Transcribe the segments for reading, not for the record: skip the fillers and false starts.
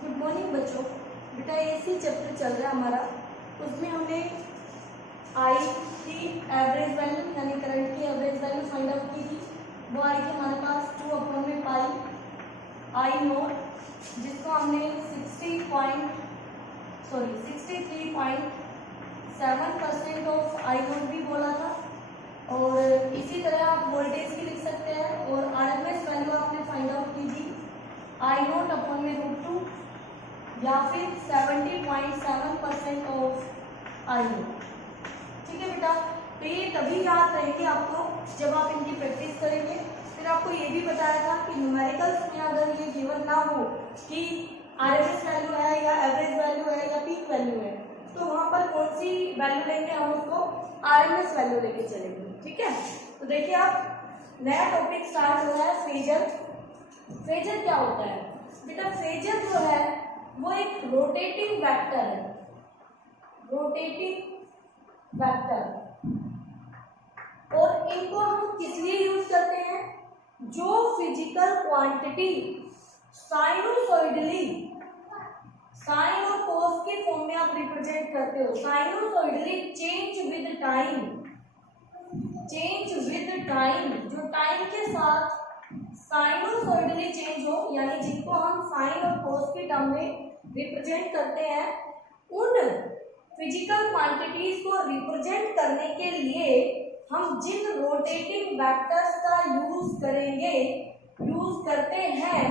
Good morning बच्चों। बेटा AC chapter चल रहा है हमारा, उसमें हमने आई की एवरेज वैल्यू यानी करंट की एवरेज वैल्यू फाइंड आउट की थी। वो आई थी हमारे पास 2/पाई आई नोट, जिसको हमने 63.7% ऑफ आई नोट भी बोला था। और इसी तरह आप वोल्टेज भी लिख सकते हैं और आरएमएस वैल्यू आपने फाइंड आउट की थी आई नोट अपॉन में √2 या फिर 70.7% ऑफ आई नोट। ठीक है बेटा, तो ये तभी याद रहेंगे आपको जब आप इनकी प्रैक्टिस करेंगे। फिर आपको ये भी बताया था कि न्यूमेरिकल्स में अगर ये गिवन ना हो कि आरएमएस वैल्यू है या एवरेज वैल्यू है या पीक वैल्यू है, तो वहां पर कौन सी वैल्यू लेंगे, हम उसको आरएमएस वैल्यू लेके चलेंगे। ठीक है, तो देखिए आप नया टॉपिक स्टार्ट हो रहा है फेजर। फेजर क्या होता है बेटा? फेजर जो है वो एक रोटेटिंग वेक्टर है, रोटेटिंग वेक्टर। और इनको हम किस लिए यूज करते हैं? जो फिजिकल क्वांटिटी साइनोसॉइडली, साइन और कोस के फॉर्म में आप रिप्रेजेंट करते हो, sinusoidally change with time, change with time, जो टाइम के साथ साइनोसॉइडली चेंज हो, यानी जिनको हम साइन और कोस के टर्म में रिप्रेजेंट करते हैं, उन फिजिकल क्वांटिटीज को रिप्रेजेंट करने के लिए हम जिन रोटेटिंग वेक्टर्स का यूज करेंगे, यूज करते हैं,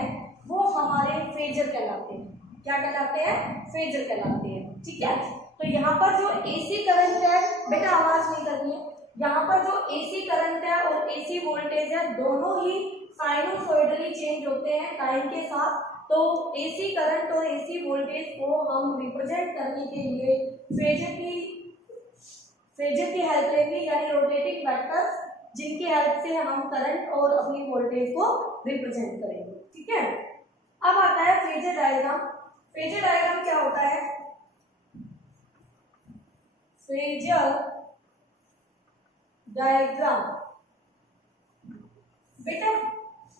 वो हमारे फेजर कहलाते हैं। क्या कहलाते हैं? फेजर कहलाते हैं। ठीक है, तो यहाँ पर जो एसी करंट है, बेटा आवाज नहीं करनी है, यहाँ पर जो एसी करंट है और एसी वोल्टेज है, दोनों ही साइनोसॉइडली चेंज होते हैं टाइम के साथ। तो एसी करंट और एसी वोल्टेज को हम रिप्रेजेंट करने के लिए फेजर की हेल्प लेंगे, यानी रोटेटिंग वेक्टर्स, जिनकी हेल्प से हम करंट और अपनी वोल्टेज को रिप्रेजेंट करेंगे। ठीक है, अब आता है फेजर डायग्राम। फेजर डायग्राम क्या होता है? फेजर डायग्राम बेटा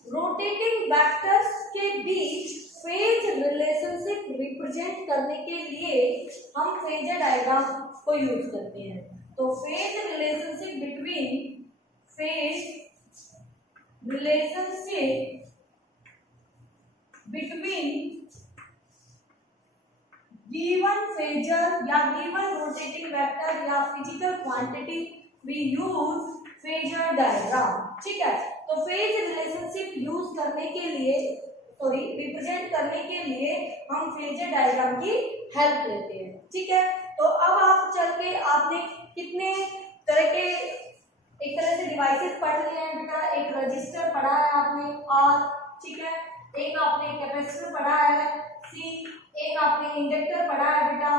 रोटेटिंग वेक्टर्स के बीच फेज रिलेशनशिप रिप्रेजेंट करने के लिए हम फेजर डायग्राम को यूज करते हैं। तो phase relationship between given phasor या गिवन रोटेटिंग वेक्टर या physical quantity we use phasor diagram. ठीक है, तो फेज रिलेशनशिप यूज करने के लिए, रिप्रेजेंट करने के लिए हम फेजर डायग्राम की हेल्प लेते हैं। ठीक है, तो अब आप चल के आपने कितने तरह के, एक तरह से डिवाइसेस पढ़ लिए हैं बेटा। एक रजिस्टर पढ़ा है आपने आर, ठीक है, एक आपने कैपेसिटर पढ़ा है सी, एक आपने इंडक्टर पढ़ा है बेटा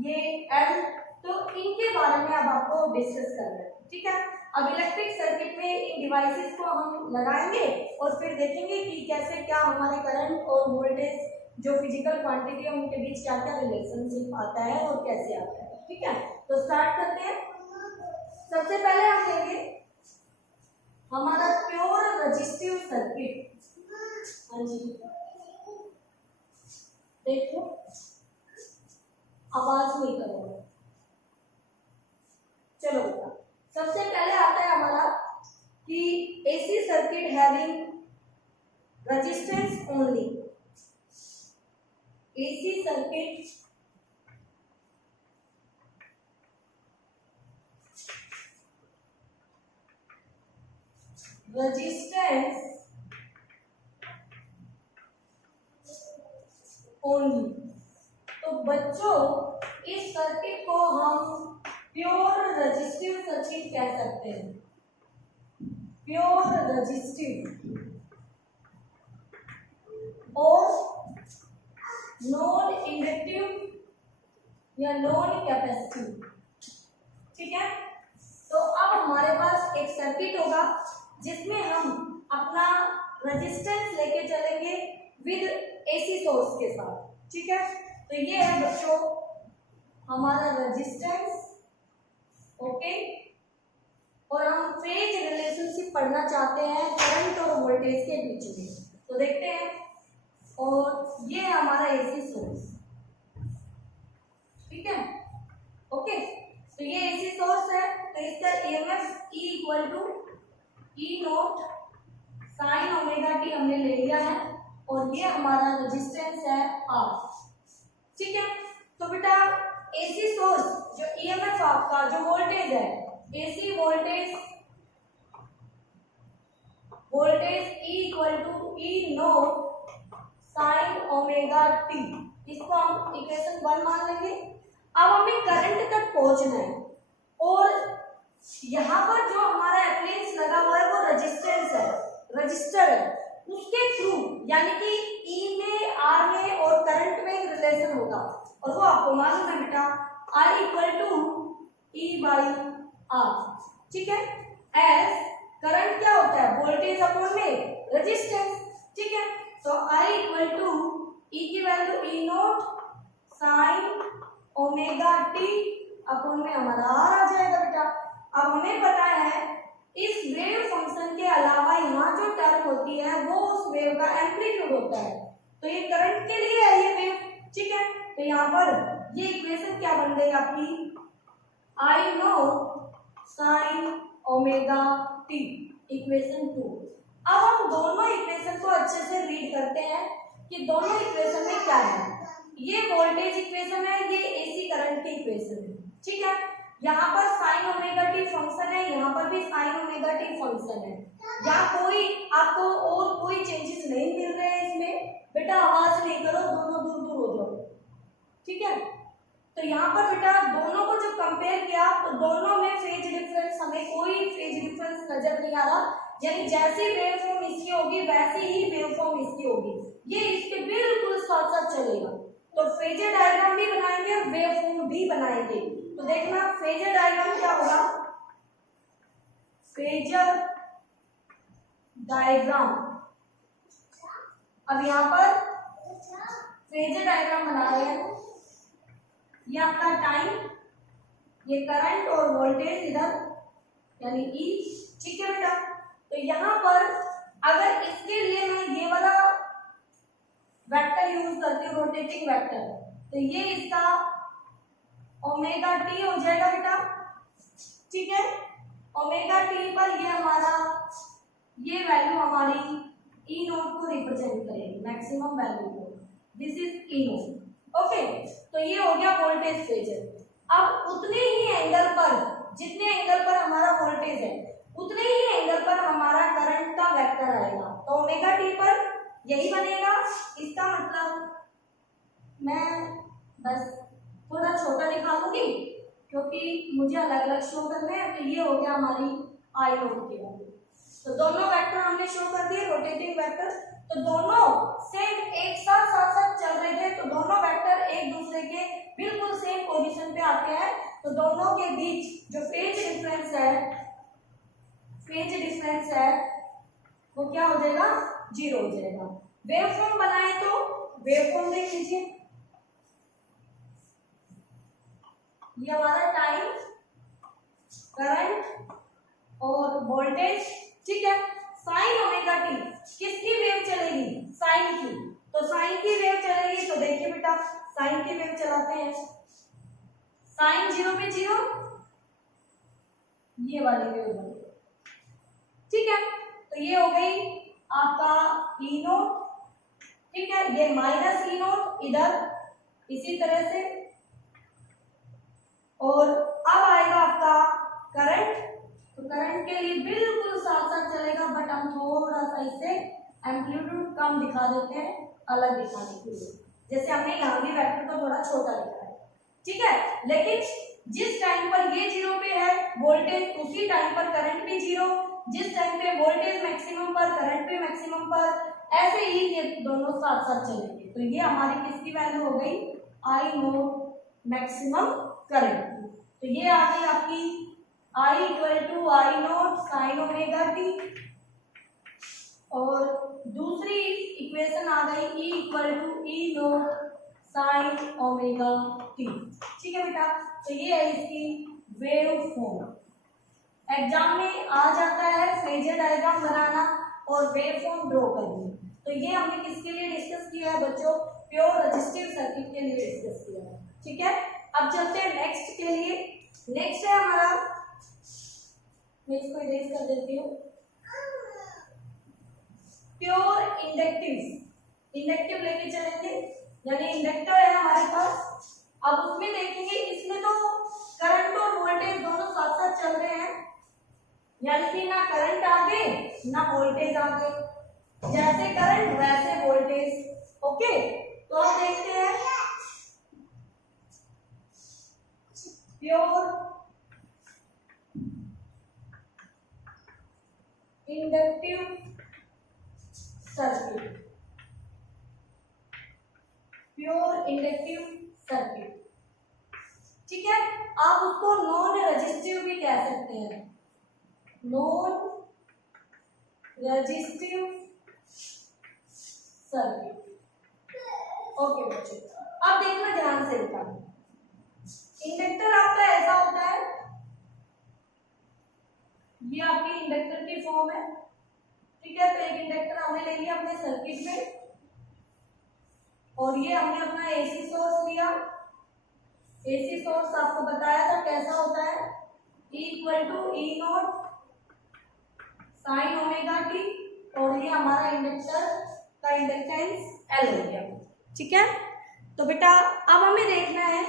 ये एल। तो इनके बारे में अब आपको डिस्कस करना है। ठीक है, अब इलेक्ट्रिक सर्किट में इन डिवाइसेस को हम लगाएंगे और फिर देखेंगे कि कैसे क्या हमारे करंट और वोल्टेज जो फिजिकल क्वांटिटी है उनके बीच क्या क्या रिलेशनशिप आता है और कैसे आता है। ठीक है, तो स्टार्ट करते हैं। सबसे पहले हम लेंगे हमारा प्योर रेजिस्टिव सर्किट। हाँ जी, देखो आवाज नहीं करो। चलो बेटा, सबसे पहले आता है हमारा कि AC circuit having resistance only. AC circuit resistance only. तो बच्चों इस सर्किट को हम प्योर रेजिस्टिव सर्किट कह सकते हैं। प्योर रेजिस्टिव और नॉन इंडक्टिव या नॉन कैपेसिटिव। ठीक है, तो अब हमारे पास एक सर्किट होगा जिसमें हम अपना रेजिस्टेंस लेके चलेंगे विद एसी सोर्स के साथ। ठीक है, तो ये है बच्चों हमारा रेजिस्टेंस। ओके, और हम फेज रिलेशनशिप पढ़ना चाहते हैं करंट और वोल्टेज के बीच में। तो देखते हैं, और ये है हमारा एसी सोर्स, ठीक है, ओके। तो ये एसी सोर्स है, तो इसका EMF E equal to E naught sine omega T हमने ले लिया है, और ये हमारा रेजिस्टेंस है आर, ठीक है। तो बेटा एसी सोर्स जो ईएमएफ आपका जो वोल्टेज है, AC voltage E equal to E naught sine omega T, इसको हम इक्वेशन 1 मान लेंगे। अब हमें करंट तक पहुंचना है, और यहाँ पर जो हमारा एप्लायंस लगा हुआ है वो रेजिस्टेंस है, रजिस्टर है, उसके थ्रू यानी कि ई में आर में और करंट में एक रिलेशन होगा, और वो आपको मालूम है बेटा I equal to E by R, ठीक है। एज करंट क्या होता है, वोल्टेज अपॉन में रेजिस्टेंस, ठीक है। तो I इक्वल टू ई की value E naught sine omega T upon में हमारा आर आ जाएगा बेटा। अब हमें पता है इस वेव फंक्शन के अलावा यहाँ जो टर्म होती है वो उस वेव का एम्पलीट्यूड होता है, तो ये करंट के लिए है ये वेव, ठीक है। तो यहाँ पर ये इक्वेशन क्या बन गई आपकी, I know sign omega T, equation 2। अब हम दोनों इक्वेशन को अच्छे से रीड करते हैं कि दोनों इक्वेशन में क्या है। ये वोल्टेज इक्वेशन है, ये एसी करंट की इक्वेशन है, ठीक है। यहाँ पर साइन ओमेगा टी फंक्शन है, यहाँ पर भी साइन ओमेगा टी फंक्शन है। यहाँ कोई आपको और कोई चेंजेस नहीं मिल रहे हैं इसमें, बेटा आवाज नहीं करो, दोनों दूर दूर हो जाओ, ठीक है। तो यहाँ पर बेटा दोनों को जब कंपेयर किया तो दोनों में फेज डिफरेंस, हमें कोई फेज डिफरेंस नजर नहीं आ रहा, यानी जैसी वेव फॉर्म इसकी होगी वैसी ही वेव फॉर्म इसकी होगी, ये इसके बिल्कुल साथ साथ चलेगा। तो फेजर डायग्राम भी बनाएंगे और वेव फॉर्म भी बनाएंगे। तो देखना फेजर डायग्राम क्या होगा, फेजर डायग्राम। अब यहाँ पर फेजर डायग्राम बना रहे हैं, ये आपका टाइम, ये करंट और वोल्टेज इधर यानी ई, ठीक है बेटा। तो यहाँ पर अगर इसके लिए मैं ये वाला वेक्टर यूज करती हूँ, रोटेटिंग वेक्टर, तो ये इसका ओमेगा टी हो जाएगा बेटा, ठीक है। ओमेगा टी पर ये हमारा ये वैल्यू हमारी ई नोट को रिप्रेजेंट करेगी, मैक्सिमम वैल्यू को, this is E note, okay. तो ये हो गया वोल्टेज फेजर। अब उतने ही एंगल पर, जितने एंगल पर हमारा वोल्टेज है उतने ही एंगल पर हमारा करंट का वेक्टर आएगा, तो ओमेगा टी पर यही बनेगा। इसका मतलब मैं बस थोड़ा छोटा दिखा दूंगी क्योंकि मुझे अलग अलग शो करने हैं। तो ये हो गया हमारी आई नोट की वैल्यू। तो दोनों वेक्टर हमने शो कर दिए, रोटेटिंग वेक्टर। तो दोनों सेम एक साथ साथ चल रहे थे, तो दोनों वेक्टर एक दूसरे के बिल्कुल सेम पोजीशन पे आते हैं। तो दोनों के बीच जो फेज डिफरेंस है वो क्या हो जाएगा, 0 हो जाएगा। वेव फॉर्म बनाए तो वेव फॉर्म देख लीजिए, ये हमारा टाइम, करंट और वोल्टेज, ठीक है। साइन ओमेगा टी किसकी वेव चलेगी, साइन की, तो साइन की वेव चलेगी। तो देखिए बेटा साइन की वेव चलाते हैं, साइन 0 पे 0, ये वाली वेव बनेगी, ठीक है। तो ये हो गई आपका ई नोट, ठीक है। ये माइनस ई नोट इधर इसी तरह से, और अब आएगा आपका करंट। तो करंट के लिए बिल्कुल साथ साथ चलेगा, बट हम थोड़ा सा इसे एम्पलीट्यूड कम दिखा देते हैं, अलग दिखाने के लिए, जैसे हमने यहाँ भी वेक्टर को थोड़ा छोटा दिखाया, ठीक है। लेकिन जिस टाइम पर ये 0 पे है वोल्टेज, उसी टाइम पर करंट भी 0, जिस टाइम पे वोल्टेज मैक्सिमम पर करंट भी मैक्सिमम पर, ऐसे ही ये दोनों साथ साथ चलेंगे। तो ये हमारी किसकी वैल्यू हो गई, आई नोट मैक्सिमम करंट। तो ये आ गई आपकी I equal to I naught sine omega T, और दूसरी इक्वेशन आ गई E equal to E naught sine omega T, ठीक है बेटा। तो ये है इसकी वेव फॉर्म। एग्जाम में आ जाता है फेजर डायग्राम बनाना और वेव फॉर्म ड्रॉ करनी। तो ये हमने किसके लिए डिस्कस किया। किया है बच्चों, प्योर रेजिस्टिव सर्किट के लिए डिस्कस किया है। ठीक है, अब चलते हैं नेक्स्ट के लिए। नेक्स्ट है हमारा, मैं इसको इरेज कर देती हूँ, प्योर इंडक्टिव। इंडक्टिव लेके चलेंगे, यानी इंडक्टर है हमारे पास। अब उसमें देखेंगे, इसमें तो करंट और वोल्टेज दोनों साथ साथ चल रहे हैं, यानी कि ना करंट आगे ना वोल्टेज आगे, जैसे करंट वैसे वोल्टेज। ओके, तो अब देखते हैं pure inductive circuit. Pure inductive circuit, ठीक है, आप उसको नॉन रेजिस्टिव भी कह सकते हैं, नॉन रेजिस्टिव सर्किट। ओके बच्चों, अब देखना ध्यान से बेटा, इंडक्टर आपका ऐसा होता है, ये आपकी इंडक्टर की फॉर्म है। ठीक है, तो एक इंडक्टर हमने ले लिया अपने सर्किट में, और ये हमने अपना एसी सोर्स लिया। एसी सोर्स आपको बताया था कैसा होता है, E equal to E naught sine omega T, और ये हमारा इंडक्टर का इंडक्टेंस L हो गया। ठीक है, तो बेटा अब हमें देखना है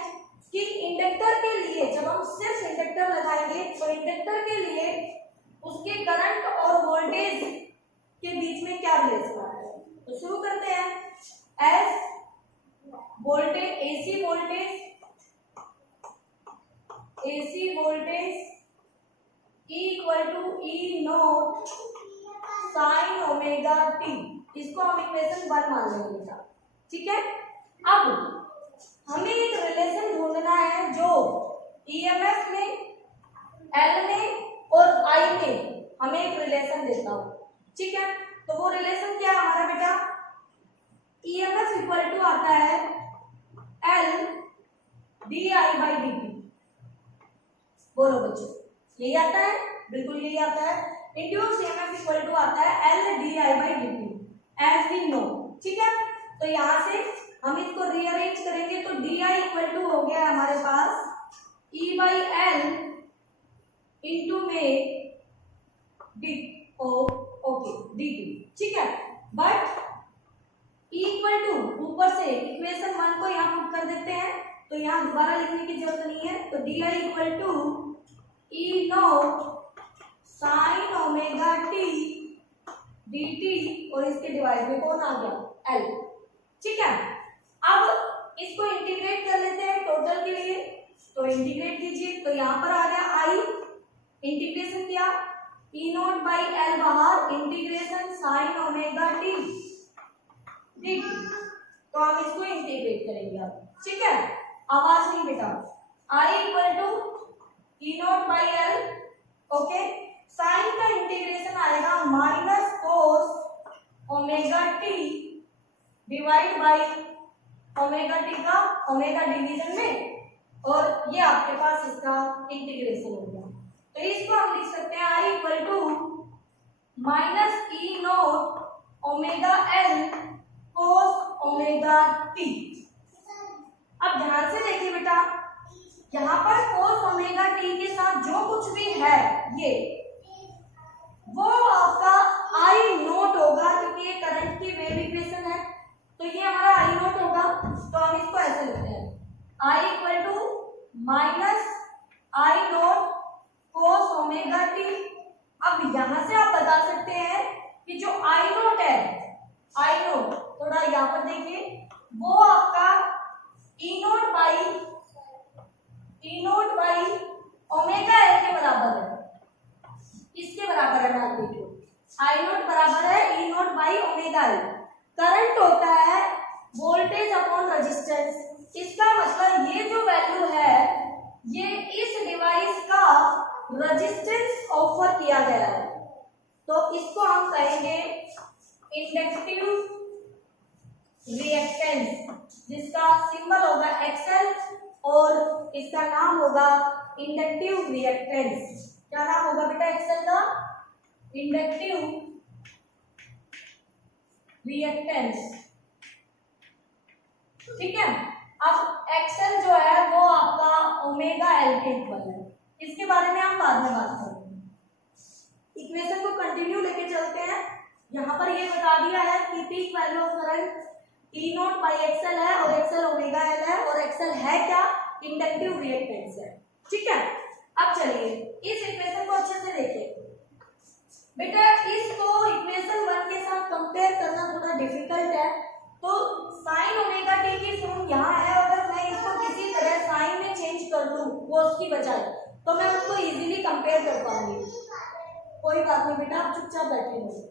कि इंडक्टर के लिए, जब हम सिर्फ इंडक्टर लगाएंगे तो इंडक्टर के लिए उसके करंट और वोल्टेज के बीच में क्या रिलेशन है। तो शुरू करते हैं। S voltage, AC voltage, AC voltage E equal to E naught sine omega T, इसको हम इक्वेशन 1 मान लेंगे बेटा। ठीक है, अब हमें एक रिलेशन ढूंढना है जो ईएमएफ में, एल में और आई में हमें एक रिलेशन देता हो। ठीक है, तो वो रिलेशन क्या है हमारा बेटा, ईएमएफ इक्वल टू आता है L D I by D T. बोलो बच्चों, यही आता है, बिल्कुल यही आता है। इंड्यूस्ड ईएमएफ इक्वल टू आता है L D I by D T, as we know. ठीक है, तो यहाँ से हम इसको रीअरेंज करेंगे तो डी आई इक्वल टू हो गया हमारे पास ई बाई एल इंटू में D oh, okay D T. ठीक है, बट ई इक्वल टू ऊपर से इक्वेशन 1 को यहाँ पुट कर देते हैं, तो यहाँ दोबारा लिखने की जरूरत नहीं है। तो D I equal to E naught sine omega T D T, और इसके डिवाइड में कौन आ गया, एल। ठीक है, अब इसको इंटीग्रेट कर लेते हैं टोटल के लिए, तो इंटीग्रेट कीजिए, तो यहाँ पर आ गया आई, इंटीग्रेशन किया ई नॉट बाई एल बाहर, integration sign omega T D T, तो हम इसको इंटीग्रेट करेंगे अब। ठीक है, आवाज नहीं बेटा, I equal to E naught by L, okay, sine का इंटीग्रेशन आएगा minus cos omega T divide by omega T का ओमेगा डिवीजन में, और ये आपके पास इसका इंटीग्रेशन हो गया। तो इसको हम लिख सकते हैं I equal to minus E naught omega L cos omega T. अब ध्यान से देखिए बेटा, यहाँ पर कोस ओमेगा टी के साथ जो कुछ भी है ये, वो आपका आई नोट होगा, क्योंकि ये करंट की वेव इक्वेशन है, तो ये हमारा आई नोट होगा। तो हम इसको ऐसे लिखते हैं I equal to minus I naught cos omega T. अब यहाँ से आप बता सकते हैं कि जो आई नोट है, आई नोट थोड़ा यहाँ पर देखिए, वो आपका ई नोट बाई ओमेगा एल के बराबर है, इसके बराबर है। मान लीजिए आई नोट बराबर है E naught by omega L. Current होता है वोल्टेज अपॉन रेजिस्टेंस, इसका मतलब ये जो वैल्यू है ये इस डिवाइस का रेजिस्टेंस ऑफर किया गया है, तो इसको हम कहेंगे इंडक्टिव रिएक्टेंस, जिसका सिंबल होगा एक्सएल और इसका नाम होगा इंडक्टिव रिएक्टेंस। क्या नाम होगा बेटा एक्सएल का, इंडक्टिव रिएक्टेंस। ठीक है। अब एक्सएल जो है वो आपका ओमेगा एल के इक्वल है, इसके बारे में हम बाद में बात करेंगे। इक्वेशन को कंटिन्यू लेके चलते हैं। यहाँ पर ये बता दिया है कि peak value of current E naught by XL है और एक्सएल ओमेगा एल है, और एक्सएल है क्या, इंडक्टिव रिएक्टेंस है। ठीक है। अब चलिए इस इक्वेशन को अच्छे से देखिए बेटा। इसको इक्वेशन 1 के साथ कंपेयर करना थोड़ा डिफिकल्ट है, तो साइन ओमेगा टी की फॉर्म यहाँ है, अगर मैं इसको किसी तरह साइन में चेंज कर दूं वो उसकी बजाय, तो मैं उसको इजीली कंपेयर कर पाऊंगी। कोई बात नहीं बेटा, आप चुपचाप बैठे रहो।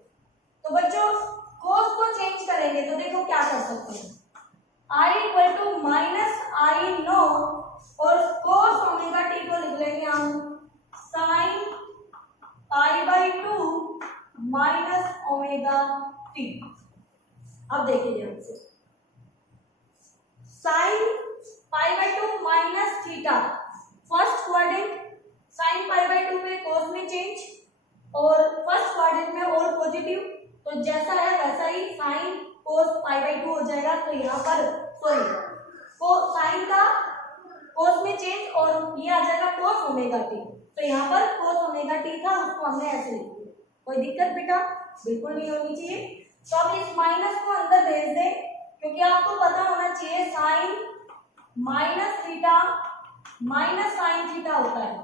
तो बच्चों कोस को चेंज करेंगे तो देखो क्या कर सकते हैं, I equal to minus I naught और कोस ओमेगा टी को लिख लेंगे हम sine pi by 2 minus omega T. अब देखिए ध्यान से, sine pi by 2 minus theta, first quadrant sine pi by 2 में कोस में चेंज और फर्स्ट क्वाड्रेंट में और पॉजिटिव, तो जैसा है वैसा ही साइन कोस पाई बाई 2 हो जाएगा। तो यहाँ पर सॉरी को साइन का कोस में चेंज और ये आ जाएगा कोस ओमेगा टी, तो यहाँ पर कोस ओमेगा टी था, उसको हमने ऐसे लिख दिया। कोई दिक्कत बेटा बिल्कुल नहीं होनी चाहिए। तो अब इस माइनस को अंदर भेज दें, क्योंकि आपको पता होना चाहिए sine minus theta minus sine theta होता है।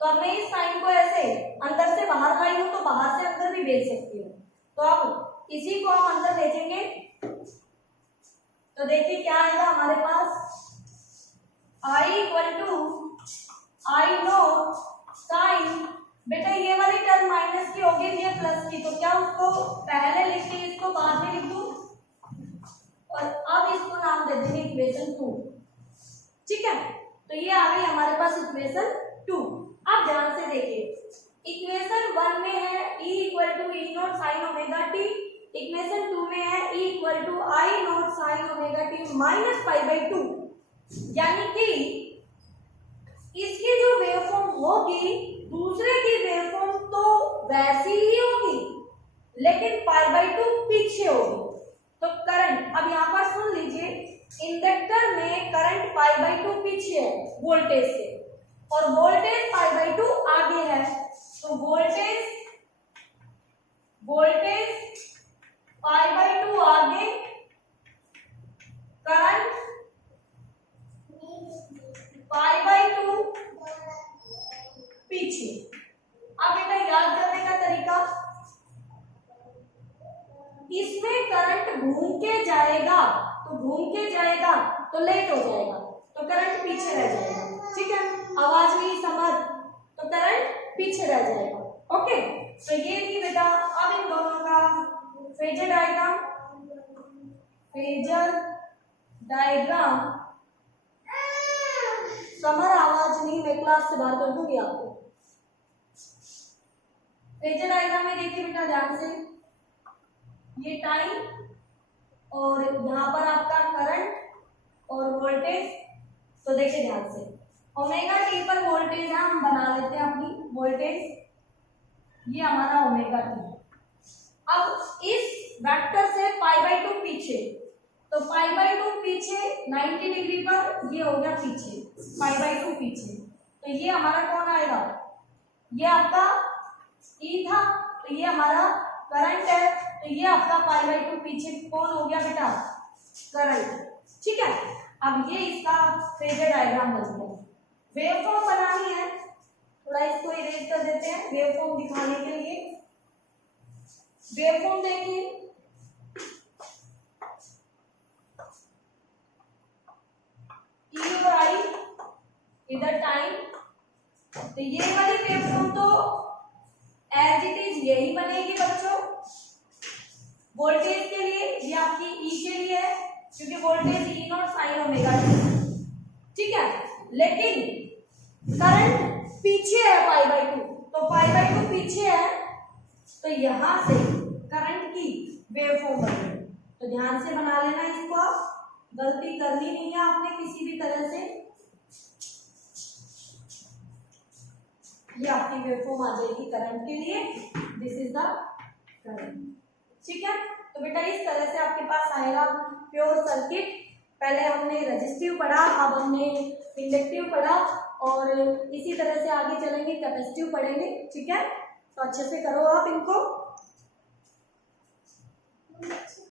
तो अब मैं इस साइन को ऐसे अंदर से बाहर लाई हूं तो बाहर से अंदर भी भेज सकती हूँ। तो अब इसी को हम अंदर भेजेंगे, तो देखिए क्या आएगा हमारे पास, I equal to I naught sine, बेटा ये वाली टर्म माइनस की होगी, ये प्लस की, तो क्या उसको पहले लिख के इसको बाद में लिख दूं, और अब इसको नाम दे देंगे इक्वेशन 2। ठीक है, तो ये आ गई हमारे पास इक्वेशन 2। अब ध्यान से देखिए, इक्वेशन 1 में है E equal to E naught sine omega T, equation 2 में है E equal to I naught sine omega T minus pi by 2, यानी कि इसकी जो वेवफॉर्म होगी दूसरे की वेवफॉर्म तो वैसी ही होगी, लेकिन पाई बाई 2 पीछे होगी। तो करंट, अब यहाँ पर सुन लीजिए, इंडक्टर में करंट पाई बाई 2 पीछे है वोल्टेज से, और वोल्टेज पाई बाई 2 आगे है, तो वोल्टेज पाई बाई 2 आगे, करंट पाई बाई 2 पीछे। अब बेटा याद करने का तरीका, इसमें करंट घूम के जाएगा, तो घूम के जाएगा तो लेट हो जाएगा, तो करंट पीछे रह जाएगा। ठीक है, आवाज नहीं समझ, तो करंट पीछे रह जाएगा। ओके, तो ये थी बेटा अब इन दोनों का फेजर डायग्राम। समर आवाज नहीं, मैं क्लास से बाहर कर दूंगी आपको। फेजर डायग्राम में देखिए बेटा ध्यान से, ये टाइम और यहाँ पर आपका करंट और वोल्टेज, तो देखिए ध्यान से, ओमेगा टी पर वोल्टेज है, हम बना लेते हैं अपनी वोल्टेज, ये हमारा ओमेगा टी। अब इस वेक्टर से पाई बाई 2 पीछे, तो पाई बाई 2 पीछे 90 डिग्री पर, ये हो गया पीछे पाई बाई 2 पीछे, तो ये हमारा कौन आएगा, ये आपका ई था, तो ये हमारा करंट है, तो ये आपका पाई बाई 2 पीछे कौन हो गया बेटा, करंट। ठीक है, अब ये इसका फेजर डायग्राम बन गया। वेवफॉर्म बनानी है, थोड़ा इसको इरेज कर देते हैं वेवफॉर्म दिखाने के लिए। वेवफॉर्म देखिए, ई और आई इधर टाइम, तो ये वाली वेवफॉर्म तो एज इट इज यही बनेगी बच्चों। वोल्टेज के लिए ये आपकी ई के लिए है, क्योंकि वोल्टेज ई नॉट साइन ओमेगा टी। ठीक है, लेकिन करंट पीछे है पाई बाई 2, तो पाई बाई 2 पीछे है, तो यहां से करंट की वेवफॉर्म बनेगी। तो ध्यान से बना लेना इसको, आप गलती करनी नहीं है आपने किसी भी तरह से। ये आपकी वेवफॉर्म आ जाएगी करंट के लिए, दिस इज द करंट। ठीक है, तो बेटा इस तरह से आपके पास आएगा प्योर सर्किट पहले हमने रेजिस्टिव पढ़ा, अब हमने इंडक्टिव पढ़ा और इसी तरह से आगे चलेंगे, कैपेसिटिव पढ़ेंगे। ठीक है, तो अच्छे से करो आप इनको।